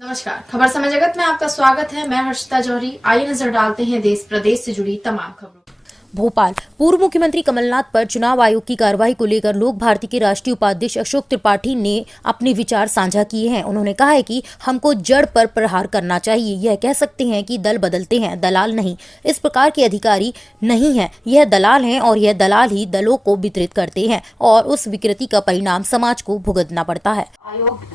नमस्कार, खबर समय जगत में आपका स्वागत है। मैं हर्षिता जौहरी। आइए नजर डालते हैं देश प्रदेश से जुड़ी तमाम खबरों। भोपाल। पूर्व मुख्यमंत्री कमलनाथ पर चुनाव आयोग की कार्रवाई को लेकर लोक भारती के राष्ट्रीय उपाध्यक्ष अशोक त्रिपाठी ने अपने विचार साझा किए हैं। उन्होंने कहा है कि हमको जड़ पर प्रहार करना चाहिए। यह कह सकते हैं कि दल बदलते हैं, दलाल नहीं। इस प्रकार के अधिकारी नहीं है, यह दलाल हैं और यह दलाल ही दलों को वितरित करते हैं और उस विकृति का परिणाम समाज को भुगतना पड़ता है। आयोग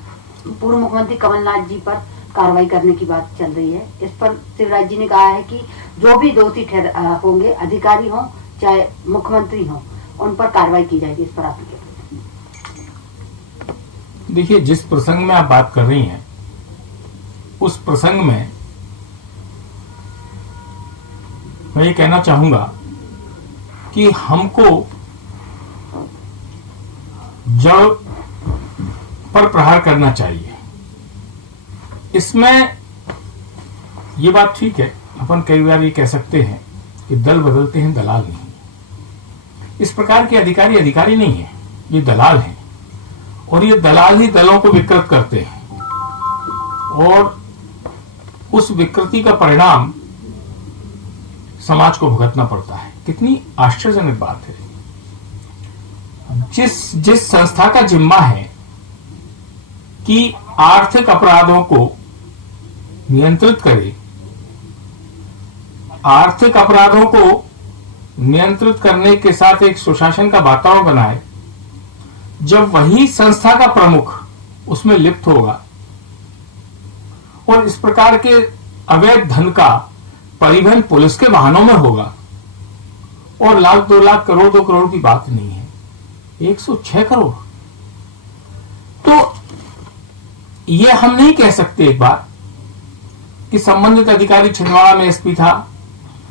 पूर्व मुख्यमंत्री कमलनाथ जी पर कार्रवाई करने की बात चल रही है। इस पर शिवराज जी ने कहा है कि जो भी दोषी होंगे, अधिकारी हों चाहे मुख्यमंत्री हों, उन पर कार्रवाई की जाएगी। इस पर आप देखिए, जिस प्रसंग में आप बात कर रही हैं उस प्रसंग में मैं ये कहना चाहूंगा कि हमको जड़ पर प्रहार करना चाहिए। इसमें ये बात ठीक है, अपन कई बार ये कह सकते हैं कि दल बदलते हैं, दलाल नहीं। इस प्रकार के अधिकारी नहीं है, ये दलाल हैं और ये दलाल ही दलों को विकृत करते हैं और उस विकृति का परिणाम समाज को भुगतना पड़ता है। कितनी आश्चर्यजनक बात है। जिस संस्था का जिम्मा है कि आर्थिक अपराधों को नियंत्रित करे, आर्थिक अपराधों को नियंत्रित करने के साथ एक सुशासन का वातावरण बनाए, जब वही संस्था का प्रमुख उसमें लिप्त होगा और इस प्रकार के अवैध धन का परिवहन पुलिस के वाहनों में होगा और लाख 2 लाख करोड़ 2 करोड़ की बात नहीं है, 106 करोड़। तो यह हम नहीं कह सकते एक बार कि संबंधित अधिकारी छिंदवाड़ा में एसपी था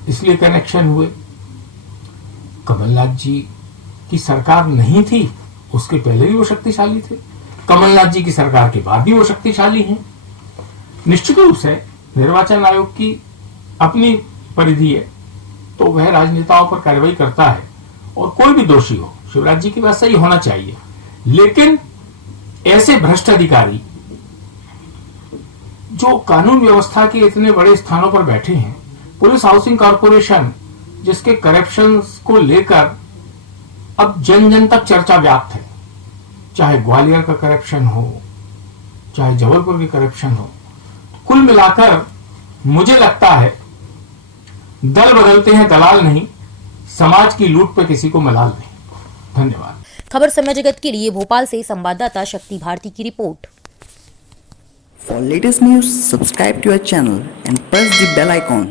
इसलिए कनेक्शन हुए। कमलनाथ जी की सरकार नहीं थी, उसके पहले भी वो शक्तिशाली थे। कमलनाथ जी की सरकार के बाद भी वो शक्तिशाली हैं। निश्चित रूप से निर्वाचन आयोग की अपनी परिधि है, तो वह राजनेताओं पर कार्रवाई करता है और कोई भी दोषी हो, शिवराज जी की बात सही होना चाहिए। लेकिन ऐसे भ्रष्ट अधिकारी जो कानून व्यवस्था के इतने बड़े स्थानों पर बैठे हैं, पुलिस हाउसिंग कॉर्पोरेशन जिसके करप्शन को लेकर अब जन जन तक चर्चा व्याप्त है, चाहे ग्वालियर का करप्शन हो चाहे जबलपुर की करप्शन हो, कुल मिलाकर मुझे लगता है दल बदलते हैं, दलाल नहीं। समाज की लूट पे किसी को मलाल नहीं। धन्यवाद। खबर समय जगत के लिए भोपाल से संवाददाता शक्ति भारती की report. For latest news, subscribe to our channel and press the bell icon.